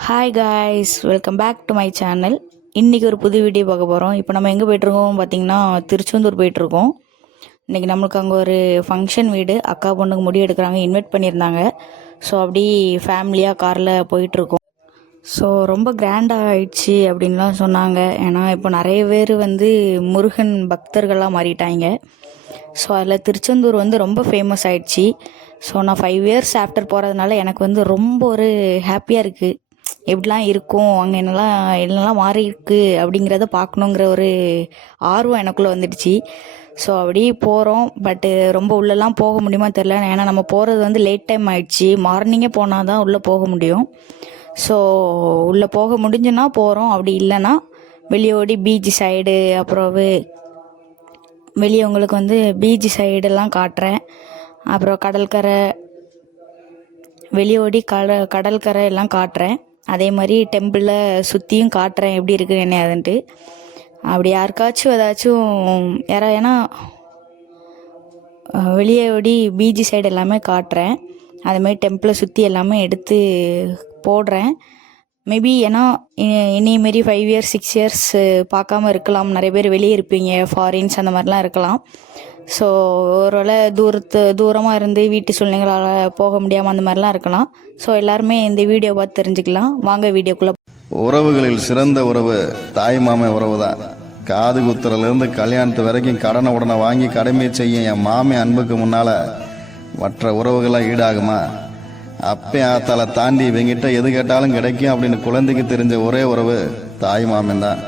Hi guys, welcome back to my channel. இன்றைக்கி ஒரு புது வீடியோ பார்க்க போகிறோம். இப்போ நம்ம எங்கே போய்ட்ருக்கோம் பார்த்திங்கன்னா, திருச்செந்தூர் போய்ட்ருக்கோம். இன்றைக்கி நம்மளுக்கு அங்கே ஒரு ஃபங்க்ஷன் வீடு, அக்கா பொண்ணுக்கு முடி எடுக்கிறாங்க, இன்வைட் பண்ணியிருந்தாங்க. ஸோ அப்படி ஃபேமிலியாக காரில் போயிட்டுருக்கோம். ஸோ ரொம்ப கிராண்டாக ஆயிடுச்சு அப்படின்லாம் சொன்னாங்க. ஏன்னா இப்போ நிறைய பேர் முருகன் பக்தர்களாக மாறிட்டாங்க. ஸோ அதில் திருச்செந்தூர் ரொம்ப ஃபேமஸ் ஆயிடுச்சு. ஸோ நான் 5 இயர்ஸ் ஆஃப்டர் போகிறதுனால எனக்கு ரொம்ப ஒரு ஹாப்பியாக இருக்குது. எப்படிலாம் இருக்கும், அங்கே என்னெல்லாம் மாறி இருக்குது அப்படிங்கிறத பார்க்கணுங்கிற ஒரு ஆர்வம் எனக்குள்ளே வந்துடுச்சு. ஸோ அப்படி போகிறோம். பட்டு ரொம்ப உள்ளெல்லாம் போக முடியுமா தெரில. ஏன்னா நம்ம போகிறது லேட் டைம் ஆகிடுச்சி. மார்னிங்கே போனால் தான் உள்ளே போக முடியும். ஸோ உள்ளே போக முடிஞ்சுன்னா போகிறோம், அப்படி இல்லைன்னா வெளியோடி பீச் சைடு, அப்புறம் வெளியே உங்களுக்கு பீச் சைடெல்லாம் காட்டுறேன். அப்புறம் கடற்கரை, வெளியோடி கடற்கரை எல்லாம் காட்டுறேன். அதே மாதிரி டெம்பிளில் சுற்றியும் காட்டுறேன் எப்படி இருக்குது என்ன அதுன்ட்டு. அப்படி யாருக்காச்சும் ஏதாச்சும் ஏன்னா வெளியே ஓடி பீச் சைடு எல்லாமே காட்டுறேன். அதேமாதிரி டெம்பிளை சுற்றி எல்லாமே எடுத்து போடுறேன். மேபி ஏன்னா இனிமேரி 5 இயர்ஸ் 6 இயர்ஸ் பார்க்காம இருக்கலாம். நிறைய பேர் வெளியே இருப்பீங்க, ஃபாரின்ஸ் அந்த மாதிரிலாம் இருக்கலாம். ஸோ ஒருவேளை தூரமாக இருந்து வீட்டு சூழ்நிலைகளால் போக முடியாமல் அந்த மாதிரிலாம் இருக்கலாம். ஸோ எல்லாருமே இந்த வீடியோ பார்த்து தெரிஞ்சுக்கலாம். வாங்க வீடியோக்குள்ளே. உறவுகளில் சிறந்த உறவு தாய் மாம உறவு தான். காது குத்துறதுலேருந்து கல்யாணத்து வரைக்கும் கடனை உடனே வாங்கி கடமை செய்ய என் மாமே அன்புக்கு முன்னால் மற்ற உறவுகளாக ஈடாகுமா? அப்பே ஆத்தால தாண்டி இவங்கிட்ட எது கேட்டாலும் கிடைக்கும் அப்படின்னு குழந்தைக்கு தெரிஞ்ச ஒரே உறவு தாய் மாமன் தான்.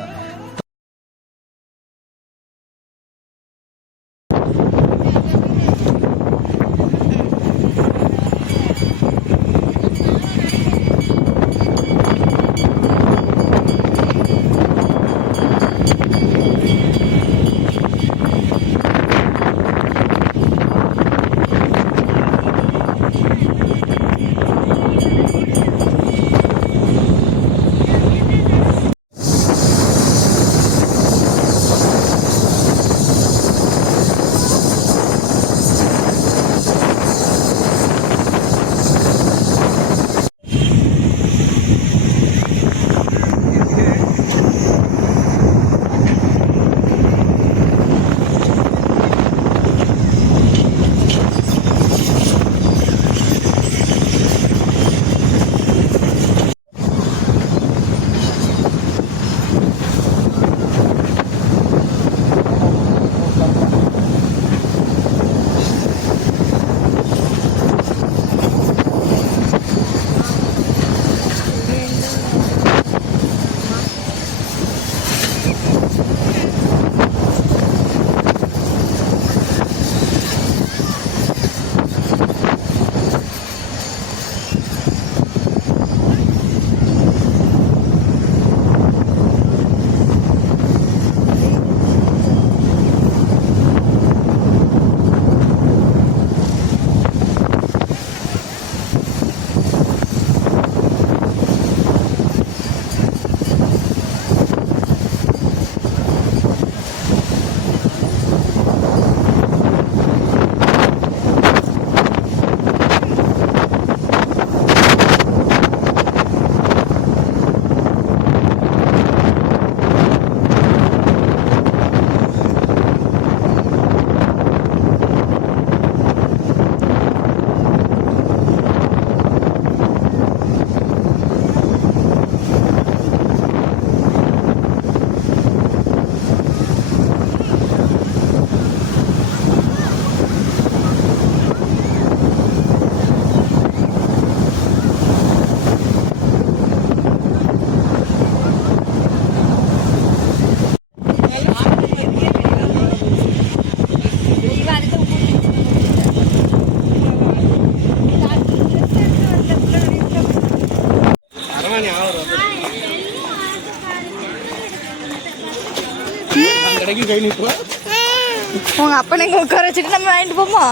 உங்க அப்பனை உட்கார வச்சுட்டு நம்ம வாங்கிட்டு போமா?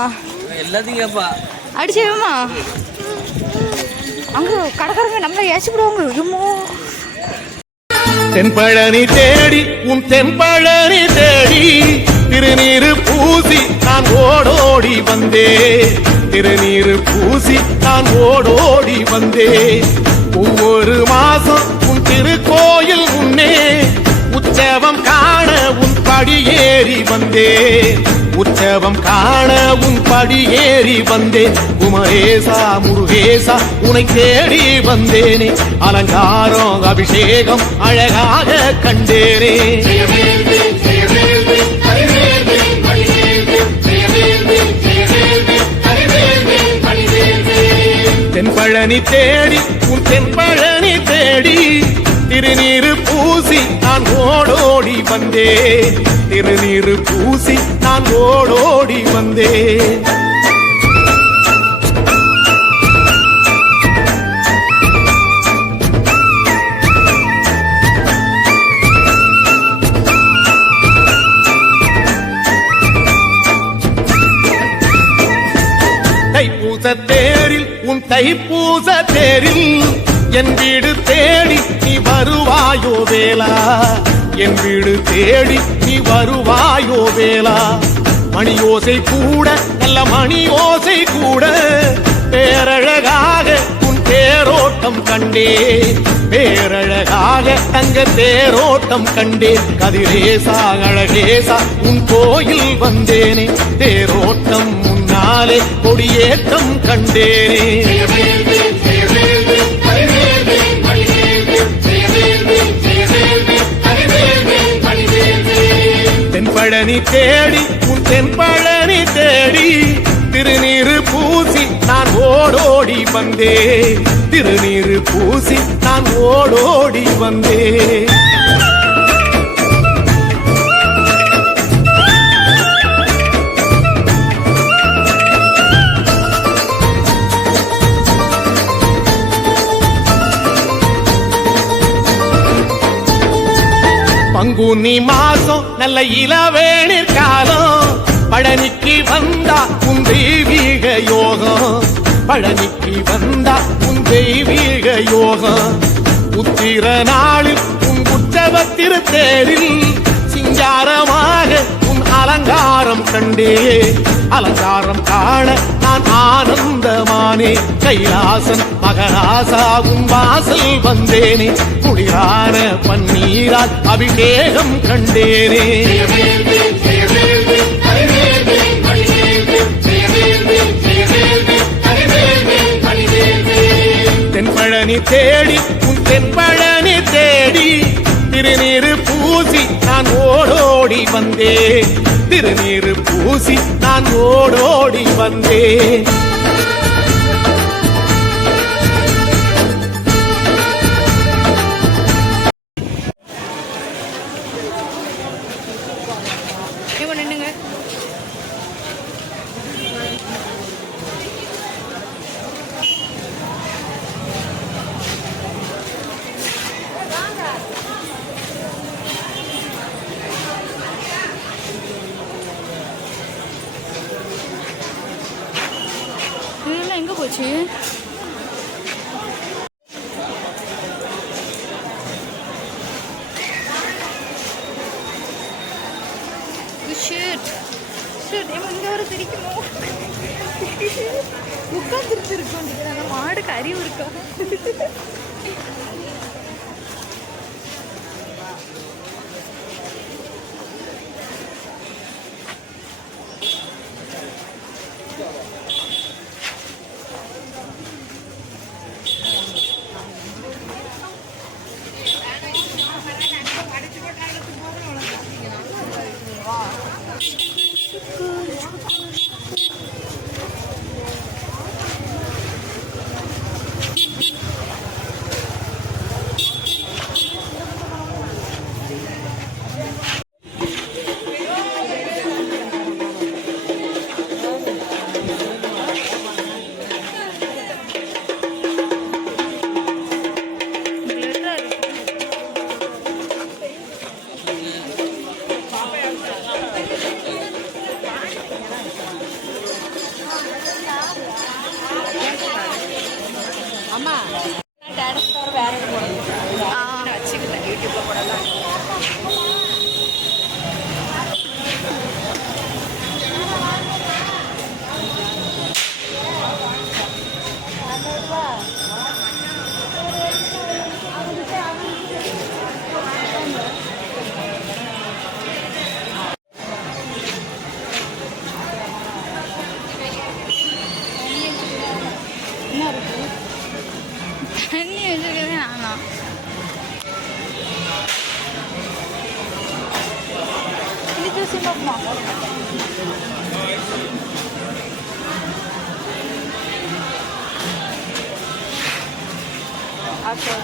எல்லாத்தையும் அடிச்சுமா அங்க கடைக்காரங்க நம்மள ஏசிப்படுவாங்க. தென்பழனி தேடி உன் தென்பழனி தேடி திருநீரு பூசி நான் ஓடோடி வந்தே. திருநீரு பூசி நான் ஓடோடி வந்தே. ஒவ்வொரு படியேறி வந்தேன் உற்சவம் காண உன் படியேறி வந்தேன் குமரேசா முருகேசா உனை தேடி வந்தேனே அலங்காரம் அபிஷேகம் அழகாக கண்டேனே தென்பழனி தேடி உன் தென்பழனி தேடி திருநீரு பூசி நான் ஓடோடி வந்தேன் திருநீரு பூசி நான் ஓடோடி வந்தேன் தைப்பூச தேரில் உன் தைப்பூச தேரில் என் வீடு தேடி நீ வருவாயோ வேளா என் வீடு தேடி நீ வருவாயோ வேளா மணியோசை கூட நல்ல மணியோசை கூட பேரழகாக உன் தேரோட்டம் கண்டே பேரழகாக தங்க தேரோட்டம் கண்டே கதிரேசா அழகேசா உன் கோயில் வந்தேனே தேரோட்டம் முன்னாலே கொடியேற்றம் கண்டேனே தென்பழனி தேடி உன் தென்பழனி தேடி திருநீரு பூசி நான் ஓடோடி வந்தேன் திருநீரு பூசி நான் ஓடோடி வந்தேன் பங்குனி மாசம் நல்ல இளவேணிற் காலம் பழனிக்கு வந்தா உன் தெய்வீக யோகம் பழனிக்கு வந்தா உன் தெய்வீக யோகம் உத்திர நாளில் உன் உற்சவ திருத்தேரில் சிங்காரமாக உன் அலங்காரம் கண்டே அலங்காரம் காண நான் ஆனந்தமானே கைலாசன் மகராசா உன் வாசல் வந்தேனே குளிரான பன்னீரால் அபிஷேகம் கண்டேனே தென்பழனி தேடி உன் தென்பழனி தேடி திருநீரு பூசி நான் ஓடோடி வந்தேன் திருநீரு பூசி நான் ஓடோடி வந்தேன் எங்க போச்சு இங்க ஒரு சிரிக்கணும் உட்காந்துருச்சு இருக்கும் மாடுக்கு அறிவு இருக்கா அம்மா டான்ஸ் வேற வச்சுக்கிறேன் யூடியூப்ல போடலாம். வச்சிருக்கதே நானா? இது ஜூஸ் பார்ப்போமா? ஓகே.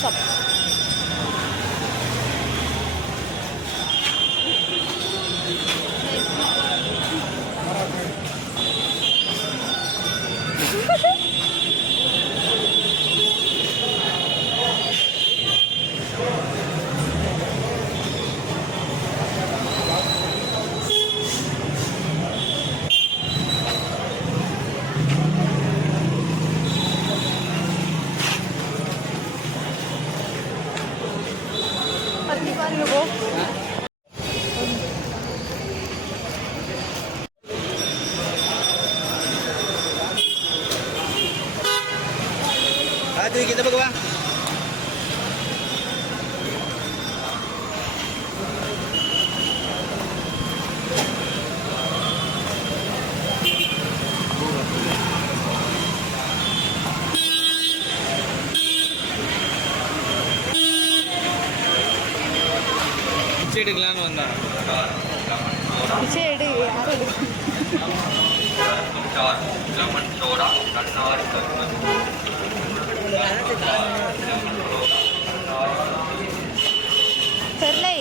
சப் பத்தி பாருங்க போ. Aduh, kita bagawa. எடுக்கலான்னு வந்தேன். பிச்சை எடு, யாரும் எடு. தெரியலை.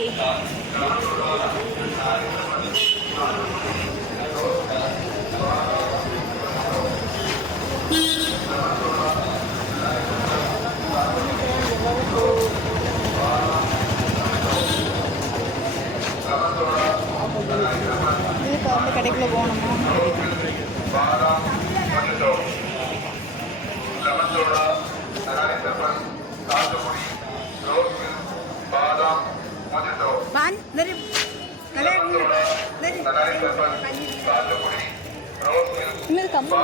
இதுக்கு வந்து கடைக்குள்ள போகணுமா? இன்னும் கம்மி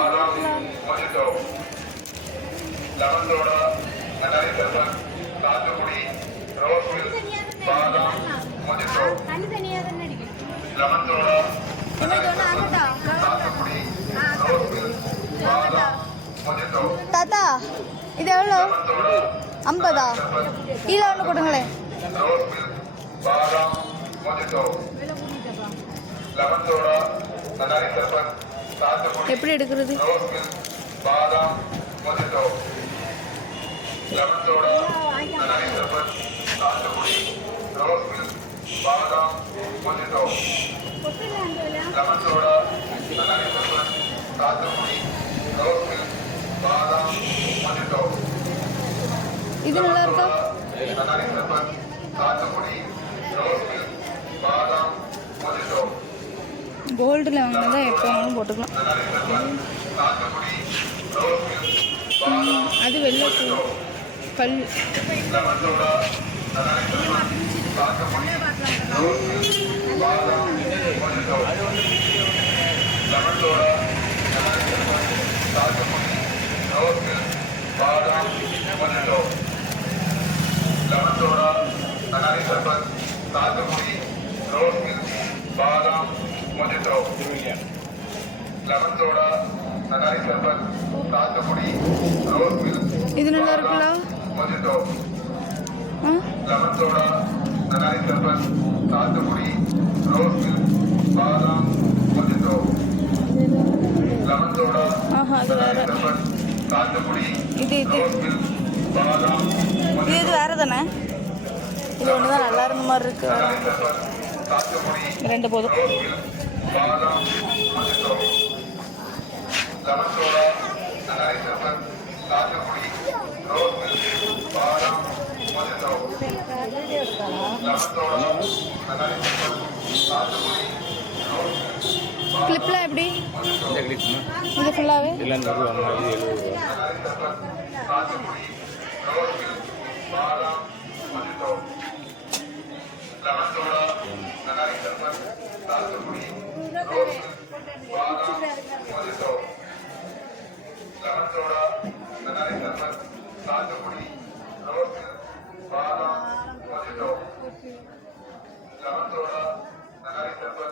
தாத்தா இது எவ்வளோ? 50 கீழே ஒன்று கொடுங்களேன். எப்படி எடுக்கிறது? இது நல்லா இருக்கா? கோல்டில் வாங்கினதா எப்போ வேணாலும் போட்டுக்கலாம். அது வெள்ளை கல். இது நல்லா இருக்குல்ல? ஆஹா, அது வேற. இது இது இது வேற தானே? இது ஒன்று தான் நல்லா இருந்த மாதிரி இருக்கு. ரெண்டு போதும். கிளிப்லாம் எப்படி? இது ஃபுல்லாகவே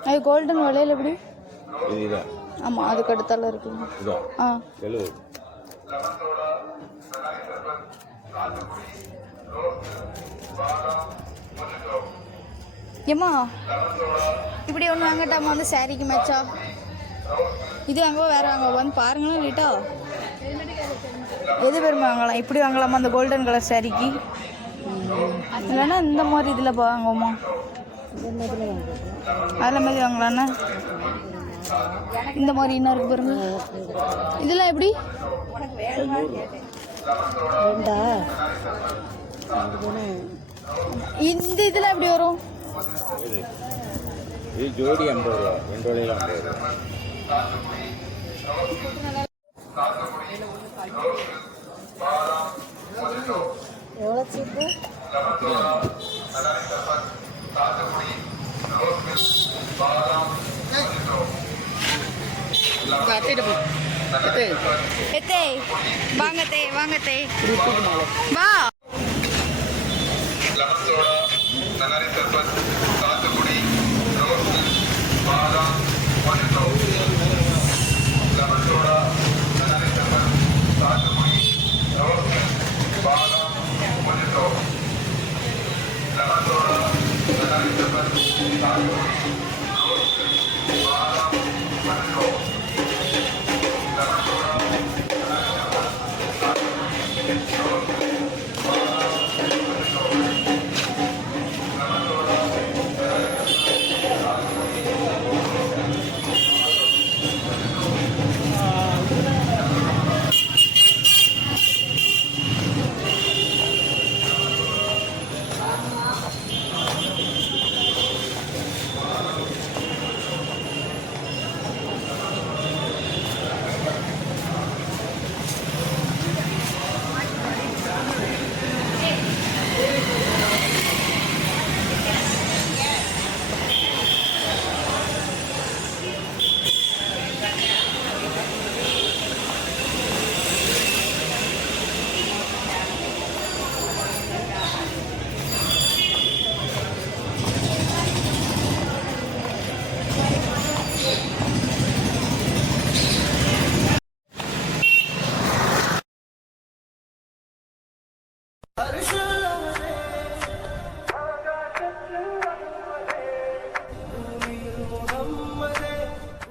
அது கோல்டன் வளையல் எப்படி? ஆமாம் அதுக்கு அடுத்தால இருக்குங்க. இதோ ஆ 70. ஏம்மா இப்படி ஒன்று வாங்கட்டாமா வந்து சாரிக்கு மேட்சா? இது வாங்கவா வேறு வாங்கவா வந்து பாருங்களேன் நீட்டா. எது பேருமா வாங்கலாம்? இப்படி வாங்கலாமா அந்த கோல்டன் கலர் சாரிக்கு? இல்லைன்னா இந்த மாதிரி இதில் வாங்குவோமா? அதில் மாதிரி வாங்கலாண்ணா. இந்த மாதிரி என்ன இருக்கு பாருங்க. இதெல்லாம் எப்படி? இந்த இதில் எப்படி வரும்? இது ஜோடி 50 ரூபா, 2 வளையல் 50 ரூபா. எவ்வளோ சீப்பு? எத்தே வாங்கத்தே வாங்கத்தே வா.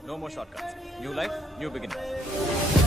No more shortcuts. New life, new beginning.